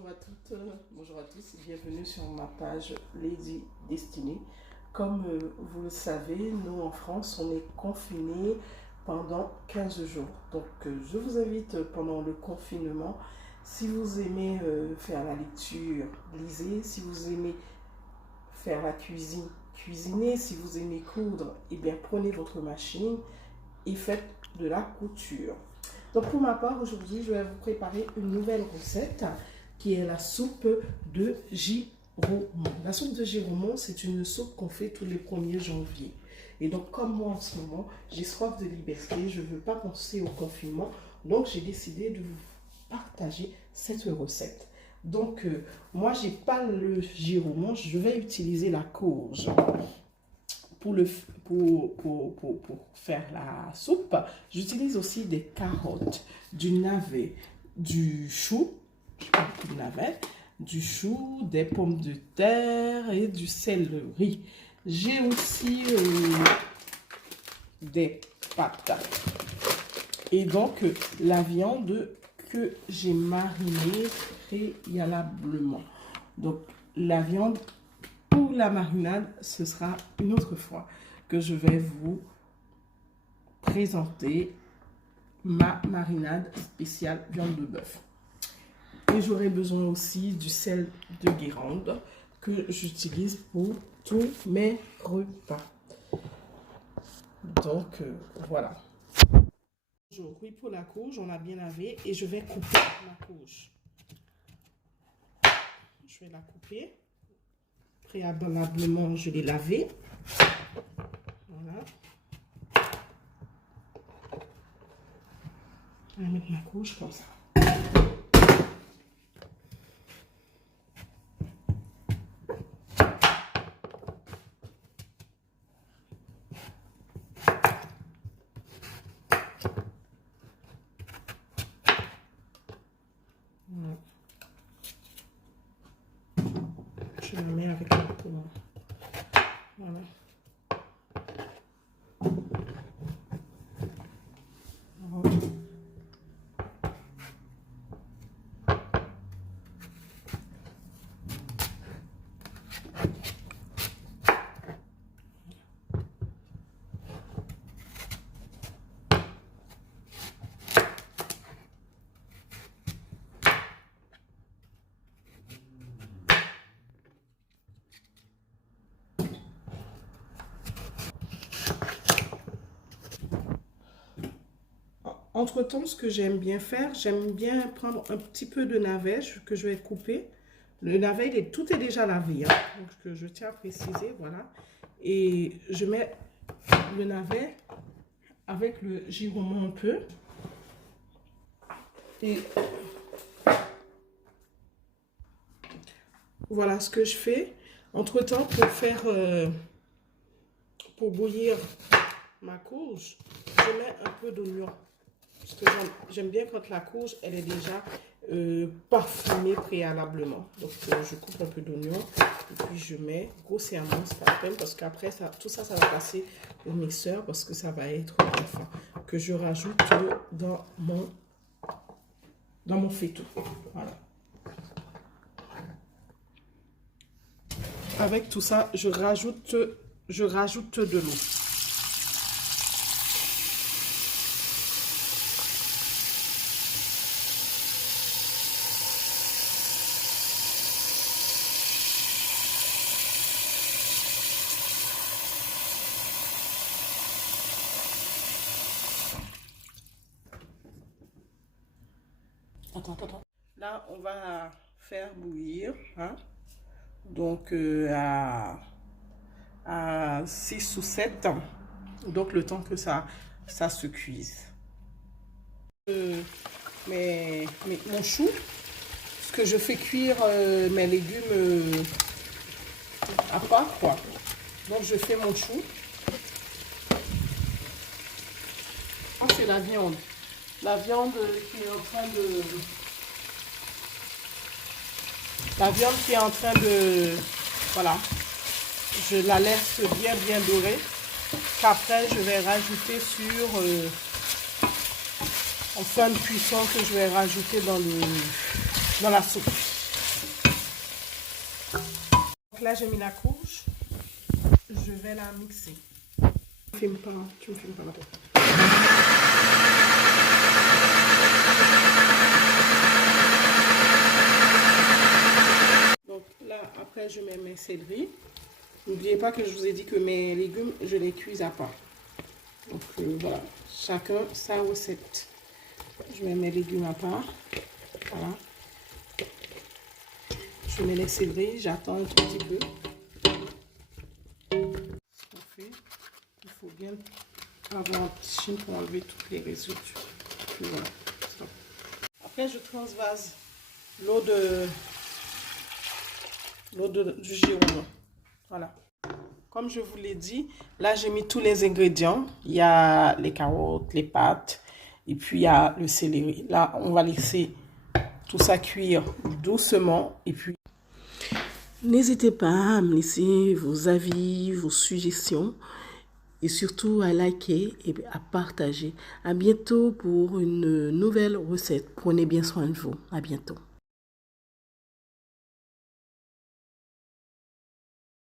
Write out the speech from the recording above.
Bonjour à toutes, bonjour à tous et bienvenue sur ma page Lady Destinée. Comme vous le savez, nous en France, on est confinés pendant 15 jours. Donc je vous invite pendant le confinement, si vous aimez faire la lecture, lisez. Si vous aimez faire la cuisine, cuisinez. Si vous aimez coudre, eh bien prenez votre machine et faites de la couture. Donc pour ma part, aujourd'hui, je vais vous préparer une nouvelle recette qui est la soupe de giromon. La soupe de giromon, c'est une soupe qu'on fait tous les 1er janvier. Et donc, comme moi en ce moment, j'ai soif de liberté, je ne veux pas penser au confinement, donc j'ai décidé de vous partager cette recette. Donc, moi, je n'ai pas le giromon, je vais utiliser la courge. Pour faire la soupe, j'utilise aussi des carottes, du navet, du chou, du navet, du chou, des pommes de terre et du céleri. J'ai aussi des patates. Et donc, la viande que j'ai marinée préalablement. Donc, la viande pour la marinade, ce sera une autre fois que je vais vous présenter ma marinade spéciale viande de bœuf. Et j'aurai besoin aussi du sel de Guérande que j'utilise pour tous mes repas. Donc, voilà. Oui, pour la courge, on a bien lavé et je vais couper la courge. Je vais la couper. Préalablement, je l'ai lavé. Voilà. Je vais mettre ma couche comme ça. Voilà. Je la mets avec la poudre. Voilà. Voilà. Entre-temps, ce que j'aime bien faire, j'aime bien prendre un petit peu de navet que je vais couper. Le navet, tout est déjà lavé, hein, donc je tiens à préciser, voilà. Et je mets le navet avec le giromon un peu. Et voilà ce que je fais. Entre-temps, pour bouillir ma courge, je mets un peu d'oignon. Parce que j'aime bien quand la courge, elle est déjà parfumée préalablement. Donc, je coupe un peu d'oignon et puis je mets grossièrement, c'est pas la peine parce qu'après, tout ça, ça va passer au mixeur parce que ça va être bien fin. Que je rajoute dans mon faitout. Voilà. Avec tout ça, je rajoute de l'eau. Attends. Là, on va faire bouillir, hein? Donc à 6 ou 7, donc le temps que ça se cuise. Mon chou, parce que je fais cuire mes légumes à part, quoi. Donc je fais mon chou. C'est la viande. La viande qui est en train de... La viande qui est en train de... Voilà. Je la laisse bien dorée. Qu'après, je vais rajouter en fin de cuisson que je vais rajouter dans la soupe. Donc là, j'ai mis la courge. Je vais la mixer. Tu me filmes pas maintenant. Donc là, après, je mets mes céleris. N'oubliez pas que je vous ai dit que mes légumes, je les cuise à part. Donc voilà, chacun sa recette. Je mets mes légumes à part. Voilà. Je mets les céleris, j'attends un tout petit peu. Parfait. Il faut bien avoir un petit chine pour enlever toutes les résidus. Puis voilà. Stop. Après, je transvase du giron. Voilà. Comme je vous l'ai dit, là j'ai mis tous les ingrédients. Il y a les carottes, les pâtes et puis il y a le céleri. Là, on va laisser tout ça cuire doucement et puis n'hésitez pas à me laisser vos avis, vos suggestions et surtout à liker et à partager. À bientôt pour une nouvelle recette. Prenez bien soin de vous. À bientôt.